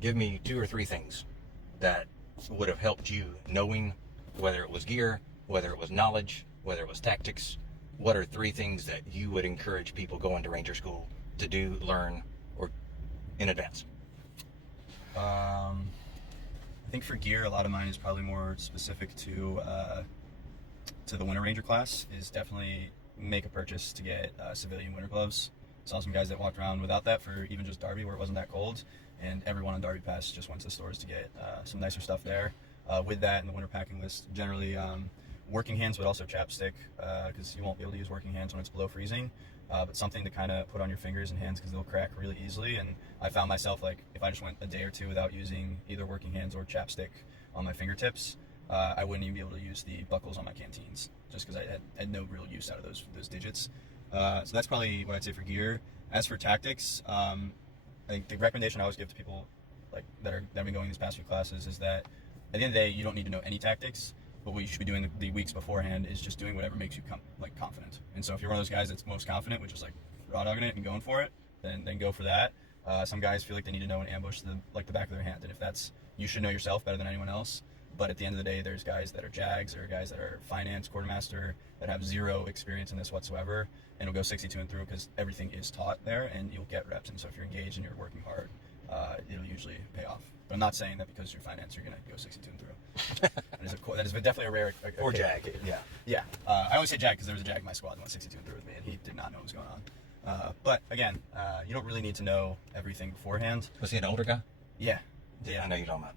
Give me 2 or 3 things that would have helped you, knowing whether it was gear, whether it was knowledge, whether it was tactics. What are 3 things that you would encourage people going to Ranger School to do, learn, or in advance? I think for gear, a lot of mine is probably more specific to the Winter Ranger class. Is definitely make a purchase to get civilian winter gloves. Saw some guys that walked around without that for even just Darby, where it wasn't that cold, and everyone on Darby Pass just went to the stores to get some nicer stuff there. With that in the winter packing list, generally working hands, but also chapstick, because you won't be able to use working hands when it's below freezing. But something to kind of put on your fingers and hands, because they'll crack really easily. And I found myself, like, if I just went a day or 2 without using either working hands or chapstick on my fingertips, I wouldn't even be able to use the buckles on my canteens, just because I had no real use out of those digits. So that's probably what I'd say for gear. As for tactics, I think the recommendation I always give to people like that have been going these past few classes is that at the end of the day, you don't need to know any tactics. But what you should be doing the weeks beforehand is just doing whatever makes you confident. And so if you're one of those guys that's most confident, which is like raw dogging it and going for it, then go for that. Some guys feel like they need to know an ambush the back of their hand, and if that's, you should know yourself better than anyone else. But at the end of the day, there's guys that are JAGs or guys that are finance, quartermaster, that have 0 experience in this whatsoever, and will go 62 and through because everything is taught there, and you'll get reps. And so if you're engaged and you're working hard, it'll usually pay off. But I'm not saying that because you're finance, you're going to go 62 and through. that is definitely a rare... Or JAG. Yeah. I always say JAG because there was a JAG in my squad that went 62 and through with me, and he did not know what was going on. But again, you don't really need to know everything beforehand. Was he an older guy? Yeah. Yeah, I know you're talking about.